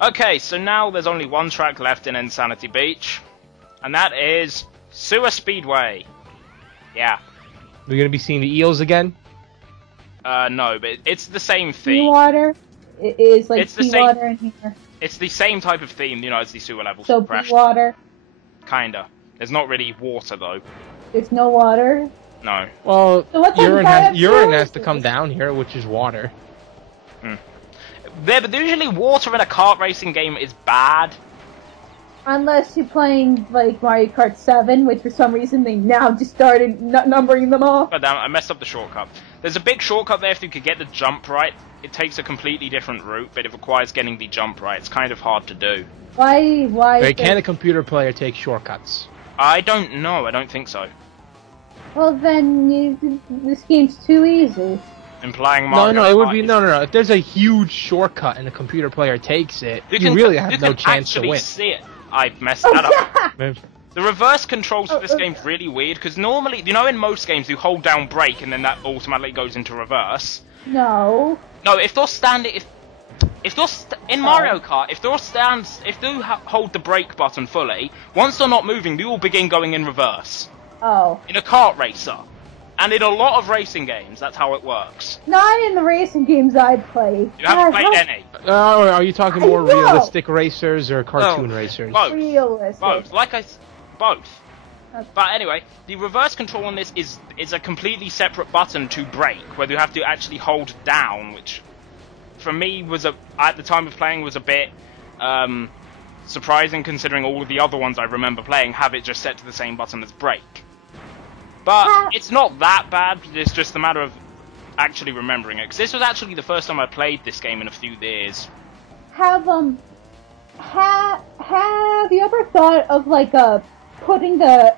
Okay, so now there's only one track left in Insanity Beach, and that is Sewer Speedway. Yeah. We're gonna be seeing the eels again. No, but it's the same theme. Seawater? It is like It's the seawater in here. It's the same type of theme, you know, as the sewer levels. So Crash. water. Kinda. There's not really water though. There's no water. No. Well, So what's the urine point of has to sewers? come down here, which is water. But usually water in a kart racing game is bad. Unless you're playing like Mario Kart 7, which for some reason they now just started numbering them off. God damn it, I messed up the shortcut. There's a big shortcut there if you could get the jump right. It takes a completely different route, but it requires getting the jump right. It's kind of hard to do. Why? Wait, can a computer player take shortcuts? I don't know, I don't think so. Well then, this game's too easy. Implying Mario No, it would Kart be is- no. If there's a huge shortcut and a computer player takes it, you can- really have you no can chance to actually win. see it. I messed Oh, that up. yeah! The reverse controls for this game's really weird, because normally, you know in most games you hold down brake and then that automatically goes into reverse. No. No, if you're standing, in Mario Kart, if you hold the brake button fully, once they're not moving, you will begin going in reverse. Oh. In a kart racer. And in a lot of racing games, that's how it works. Not in the racing games I play. You haven't God, played how any. Are you talking more I know. realistic racers or cartoon Oh, racers? both. realistic. Both. Both. Okay. But anyway, the reverse control on this is a completely separate button to brake, where you have to actually hold down, which for me was at the time of playing was a bit surprising, considering all of the other ones I remember playing have it just set to the same button as brake. But it's not that bad, it's just a matter of actually remembering it, because this was actually the first time I played this game in a few years. Have you ever thought of like putting the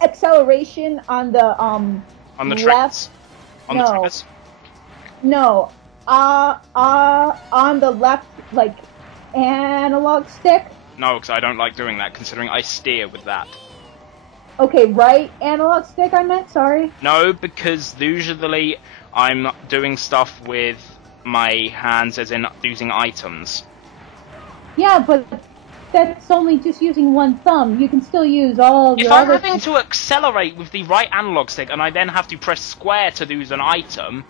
acceleration on the On the left? triggers. On the No. triggers. No. On the left like analog stick? No, because I don't like doing that, considering I steer with that. Okay, right analog stick I meant, sorry. No, because usually I'm doing stuff with my hands, as in using items. Yeah, but that's only just using one thumb. You can still use all of If your I'm other having to accelerate with the right analog stick and I then have to press square to use an item,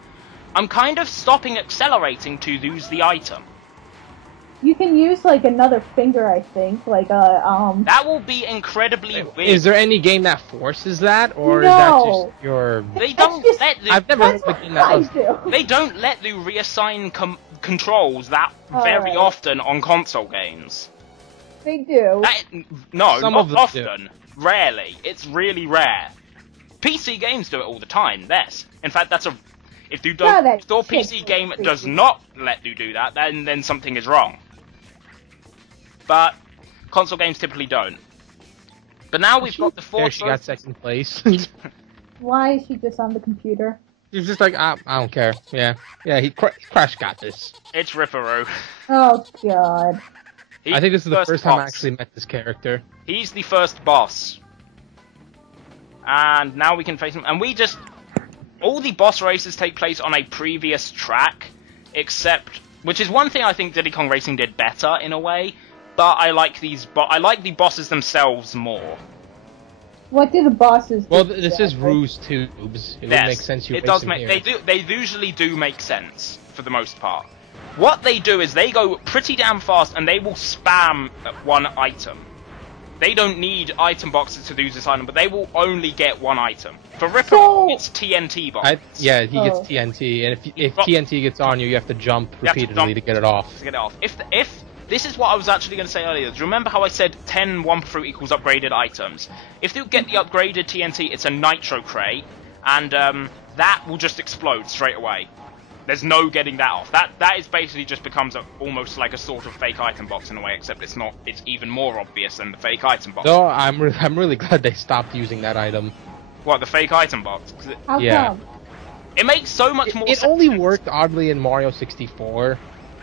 I'm kind of stopping accelerating to use the item. You can use like another finger, I think, like That will be incredibly weird. Is there any game that forces that, or No. is that just your? They That's don't just- let the, I've never heard That's of a what game that I does. do. they don't let you reassign controls that very Alright. often on console games. They do. No, Some not of them often. Rarely. It's really rare. PC games do it all the time. Yes. In fact, that's a. If you Yeah, don't, that if your shit PC is game creepy. does not let you do that, then something is wrong. But console games typically don't. But now we've got the There four. she got second place. Why is she just on the computer? He's just like, I don't care. Yeah. Crash got this. It's Ripperoo. Oh god. He's I think this is the first time I boss. actually met this character. He's the first boss. And now we can face him. And we just. All the boss races take place on a previous track, except. Which is one thing I think Diddy Kong Racing did better in a way, but I like I like the bosses themselves more. What do the bosses do? Well, this is exactly? Ruse Tubes. It would Yes, make sense you it race does him make. here. They usually do make sense for the most part. What they do is they go pretty damn fast and they will spam one item. They don't need item boxes to use this item, but they will only get one item. For Ripper, So- it's TNT boxes. Yeah, he gets Oh. TNT, and if got- TNT gets on you, you have to jump You have to repeatedly jump to get it off. to get it off. If this is what I was actually going to say earlier. Do you remember how I said 10 Wumpa Fruit equals upgraded items? If you get the upgraded TNT, it's a Nitro Crate, and that will just explode straight away. There's no getting that off. That is basically just becomes almost like a sort of fake item box in a way, except it's not. It's even more obvious than the fake item box. So I'm really glad they stopped using that item. What, the fake item box? 'Cause How Yeah. come? it makes so much more It sense. only worked oddly in Mario 64.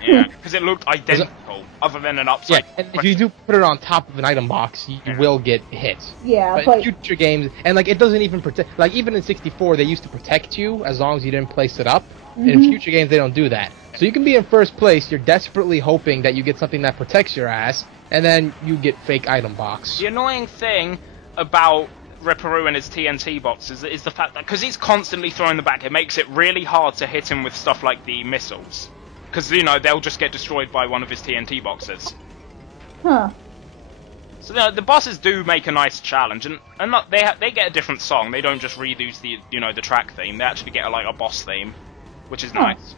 Yeah, because it looked identical, other than an Yeah, upside. and if you do put it on top of an item box, you will get hit. Yeah, But but in future games, and like it doesn't even protect. Like even in 64, they used to protect you as long as you didn't place it up. In future games, they don't do that. So you can be in first place. You're desperately hoping that you get something that protects your ass, and then you get fake item box. The annoying thing about Ripperoo and his TNT boxes is the fact that because he's constantly throwing them back, it makes it really hard to hit him with stuff like the missiles. Because, you know, they'll just get destroyed by one of his TNT boxes. huh? So the bosses do make a nice challenge, and not, they get a different song. They don't just redo the track theme. They actually get a boss theme, which is nice.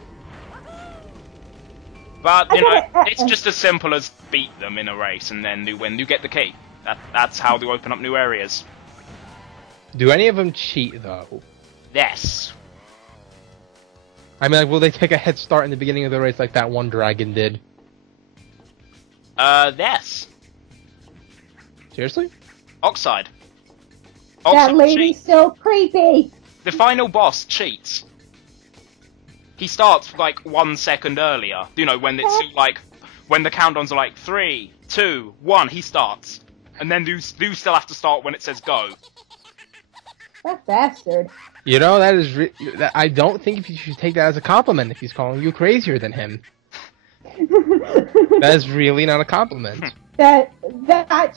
But you know, it's just as simple as beat them in a race, and then you win. You get the key. That's how they open up new areas. Do any of them cheat though? Yes. I mean, like, will they take a head start in the beginning of the race like that one dragon did? Yes. Seriously? Oxide. That Oxide lady's cheats. so creepy. The final boss cheats. He starts like 1 second earlier. You know, when it's like when the countdowns are like 3, 2, 1, he starts, and then you still have to start when it says go. That bastard. You know, that is. I don't think if you should take that as a compliment if he's calling you crazier than him. That is really not a compliment. That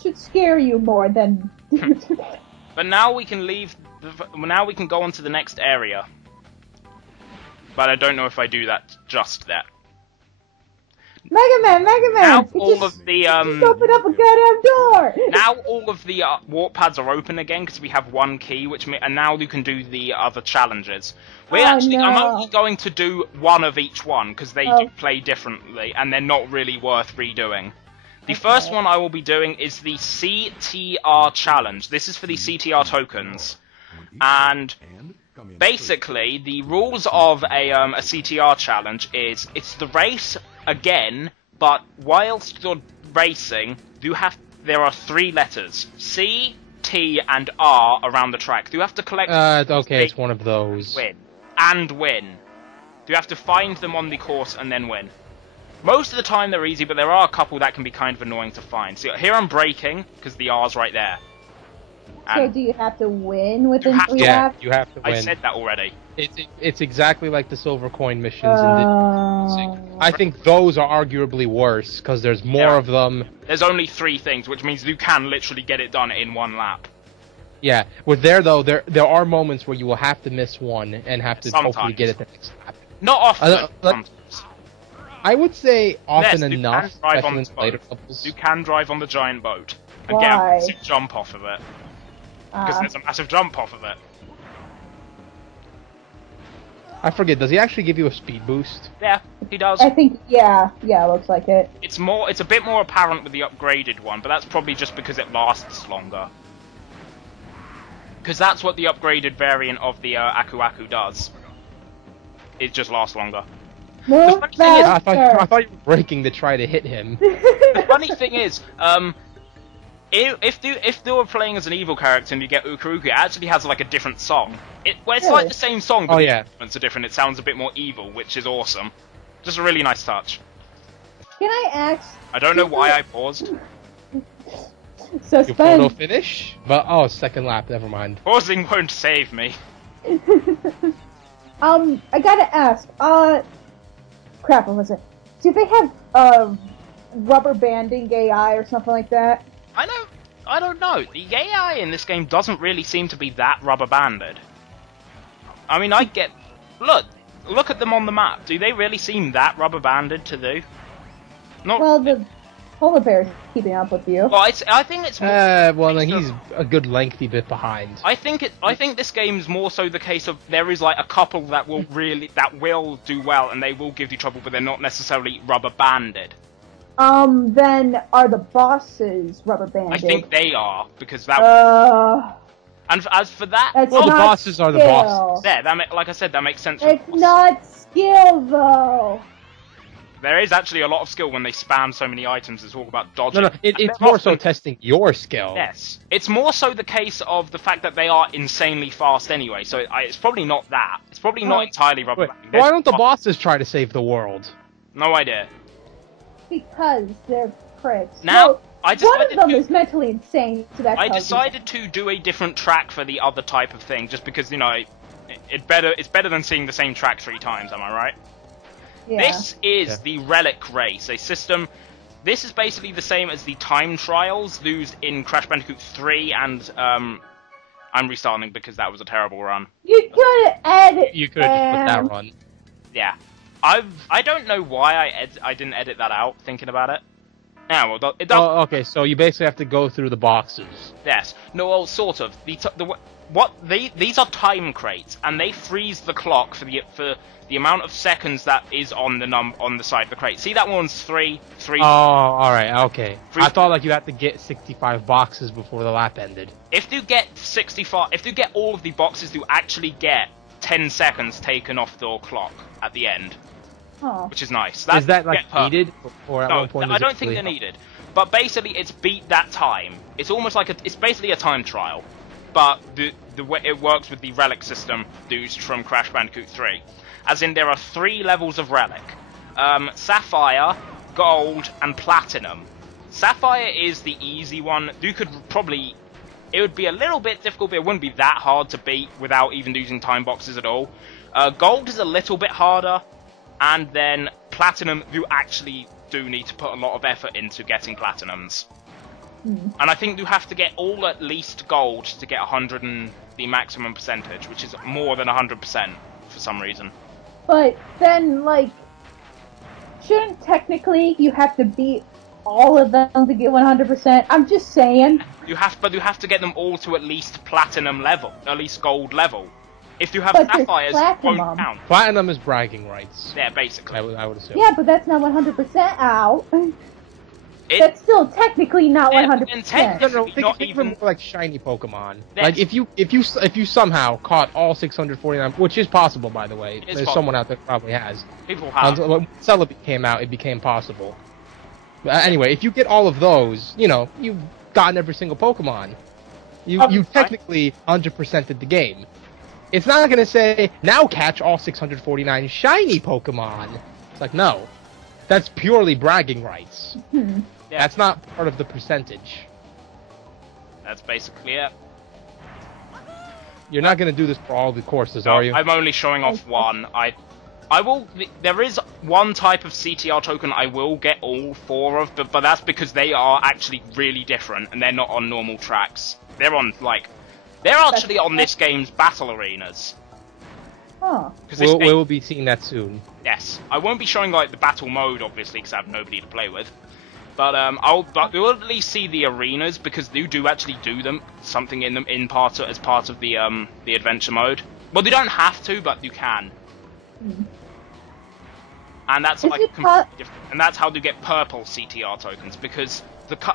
should scare you more than. But now we can leave. Now we can go on to the next area. But I don't know if I do that just yet. Mega Man! Now It all just- of the just open up a goddamn door. now all of the warp pads are open again because we have one key, and now you can do the other challenges. I'm only going to do one of each one because they do play differently and they're not really worth redoing. The first one I will be doing is the CTR challenge. This is for the CTR tokens, and basically the rules of a CTR challenge is it's the race again, but whilst you're racing, there are 3 letters: C, T, and R around the track. You have to collect. Okay, it's one of those. Win. You have to find them on the course and then win. Most of the time they're easy, but there are a couple that can be kind of annoying to find. So here I'm braking because the R's right there. So do you have to win within 3 Yeah, laps? you have to win. I said that already. It's exactly like the silver coin missions. I think those are arguably worse because there's more of them. There's only 3 things, which means you can literally get it done in 1 lap. Yeah, with there though, there are moments where you will have to miss one and have to hopefully get it the next lap. Not often. Sometimes. I would say often Yes, enough, you can drive especially on in the later boat. levels. You can drive on the giant boat and Why? get a massive jump off of it. Because there's a massive jump off of it. I forget, does he actually give you a speed boost? Yeah, he does. I think, yeah, looks like it. It's a bit more apparent with the upgraded one, but that's probably just because it lasts longer. Because that's what the upgraded variant of the Aku Aku does. It just lasts longer. Move funny thing is- I faster. thought you were braking to try to hit him. The funny thing is, if they were playing as an evil character and you get Uka Uka, it actually has like a different song. It's like Really? the same song, but Oh, the yeah. instruments are different. It sounds a bit more evil, which is awesome. Just a really nice touch. Can I ask? I don't know why I paused. You photo Suspense. finish? But second lap, never mind. Pausing won't save me. I gotta ask. Crap, what was it? Do they have rubber banding AI or something like that? I don't know. The AI in this game doesn't really seem to be that rubber banded. I mean, look at them on the map. Do they really seem that rubber banded to do? Not. Well, the polar bear's keeping up with you. Well, I think it's. Well, then he's a good lengthy bit behind. I think this game's more so the case of there is like a couple that will do well and they will give you trouble, but they're not necessarily rubber banded. Then are the bosses rubber banded? I think they are because that. And as for that, That's Well, the not bosses are the skill. bosses. yeah, like I said, that makes sense. It's not skill though. There is actually a lot of skill when they spam so many items. It's all about dodging. No, it's more so testing your skill. Yes, it's more so the case of the fact that they are insanely fast anyway. So it's probably not that. It's probably not entirely rubber Wait, banding. why don't the bosses try to save the world? No idea. because they're pricks. Now, Well, I one of decided them to... is mentally insane, so that I tells you decided to do a different track for the other type of thing, just because, you know, it's better than seeing the same track 3 times, am I right? something. Yeah. This is the Relic Race, a system... This is basically the same as the time trials used in Crash Bandicoot 3 and, I'm restarting because that was a terrible run. You could edit. You could have just put that run. Yeah. I don't know why I didn't edit that out, thinking about it. Yeah, well, it does... Oh, okay, so you basically have to go through the boxes. Yes. No, well, sort of. These are time crates, and they freeze the clock for the amount of seconds that is on the side of the crate. See, that one's 3. Oh, alright, okay. Freeze- I thought like you had to get 65 boxes before the lap ended. If you get 65, if you get all of the boxes, you actually get 10 seconds taken off the clock at the end, Oh. which is nice. Is that like per- needed? Or at No, one point I is it don't think really- they're needed. But basically, it's beat that time. It's almost like it's basically a time trial, but the way it works with the relic system used from Crash Bandicoot 3, as in there are 3 levels of relic: Sapphire, Gold, and Platinum. Sapphire is the easy one. You could probably... It would be a little bit difficult, but it wouldn't be that hard to beat without even using time boxes at all. Gold is a little bit harder, and then Platinum, you actually do need to put a lot of effort into getting Platinums. And I think you have to get all at least Gold to get 100 and the maximum percentage, which is more than 100% for some reason. But then, like, shouldn't technically you have to beat all of them to get 100%? I'm just saying. But you have to get them all to at least Platinum level, at least Gold level. If you have But there's Sapphires, it won't Platinum. count. Platinum is bragging rights. Yeah, basically. I would assume. Yeah, but that's not 100% out. It- That's still technically not Yeah, 100%. but then technically- No, think Not of it even- more like shiny Pokemon. Yes. Like if you somehow caught all 649, which is possible by the way. is There's possible. someone out there who probably has. People have. When Celebi came out, it became possible. But anyway, if you get all of those, you know, you've gotten every single Pokemon. You technically 100%ed the game. It's not gonna say now catch all 649 shiny Pokemon. It's like no, that's purely bragging rights. Yeah. That's not part of the percentage. That's basically it. You're not gonna do this for all the courses, No, are you? I'm only showing off one. I will. There is one type of CTR token I will get all 4 of, but that's because they are actually really different and they're not on normal tracks. They're on they're actually on this game's battle arenas. Huh. 'Cause this game- We'll be seeing that soon. Yes, I won't be showing like the battle mode obviously because I have nobody to play with. But you'll at least see the arenas because you do actually do something in them as part of the adventure mode. Well, you don't have to, but you can. And that's Is like it completely different. And that's how you get purple CTR tokens because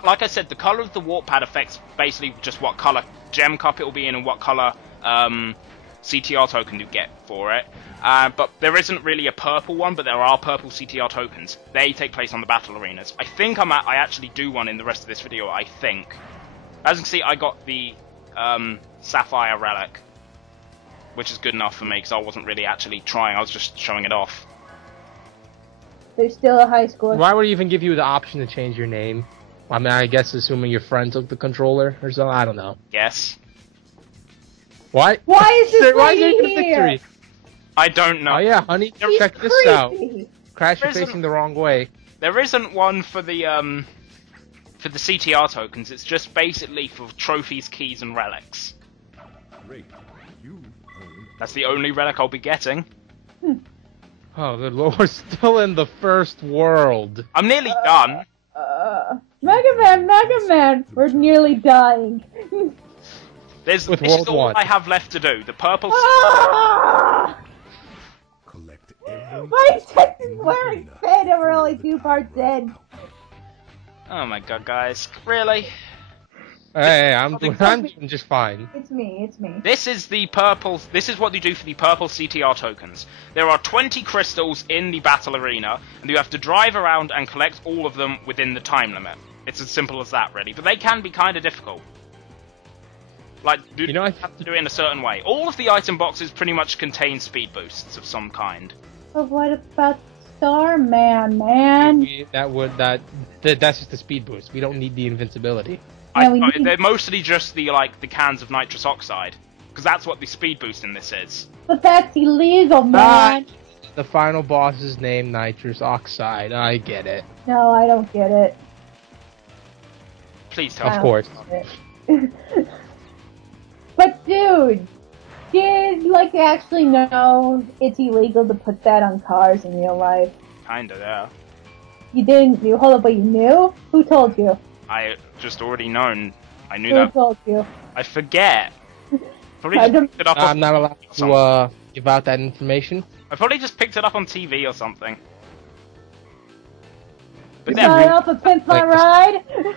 like I said, the color of the warp pad affects basically just what color gem cup it will be in and what color CTR token you get for it. But there isn't really a purple one, but there are purple CTR tokens. They take place on the battle arenas. I think I actually do one in the rest of this video, I think. As you can see, I got the Sapphire Relic, which is good enough for me because I wasn't really actually trying, I was just showing it off. There's still a high score. Why would it even give you the option to change your name? I mean, I guess assuming your friend took the controller or something. I don't know. Yes. Why? Why is this Why is there lady a here? victory? I don't know. Oh yeah, honey, She's check this out. creepy. Crash, you're There isn't- facing the wrong way. There isn't one for the CTR tokens. It's just basically for trophies, keys, and relics. Great. You own That's the only relic I'll be getting. Oh, good lord, we're still in the first world. I'm nearly done. Mega Man, we're nearly dying. This With is World all 1. I have left to do. The purple. Ah! collect every My intestines wearing thin and we're only 2 parts in. Oh my god, guys! Really? Hey, I'm Something- doing just fine. It's me. This is the purple. This is what you do for the purple CTR tokens. There are 20 crystals in the battle arena, and you have to drive around and collect all of them within the time limit. It's as simple as that, really. But they can be kind of difficult. Like, you know, I have to do it in a certain way. All of the item boxes pretty much contain speed boosts of some kind. But what about Starman, man. That's just the speed boost. We don't need the invincibility. Yeah, we need- They're mostly just the cans of nitrous oxide, because that's what the speed boost in this is. But that's illegal, man. The final boss is named Nitrous Oxide. I get it. No, I don't get it. Please tell Of me. course. But dude, did you actually know it's illegal to put that on cars in real life? Kinda, yeah. You didn't. You hold up, but you knew. Who told you? I just already known. I knew Who that. told you? I forget. Probably I just don't- picked it up I'm not allowed something. to give out that information. I probably just picked it up on TV or something. But Sign then, up a pimp my Like this- ride.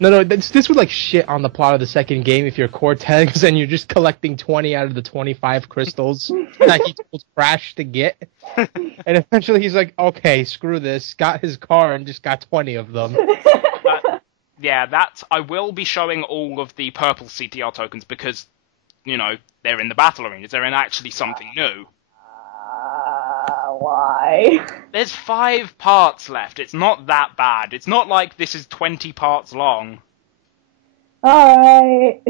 No, this would like shit on the plot of the second game if you're Cortex and you're just collecting 20 out of the 25 crystals that he told Crash to get. And eventually he's like, okay, screw this, got his car and just got 20 of them. yeah, I will be showing all of the purple CTR tokens because, you know, they're in the battle arenas. They're in actually something new. Why? There's 5 parts left. It's not that bad. It's not like this is 20 parts long. Alright.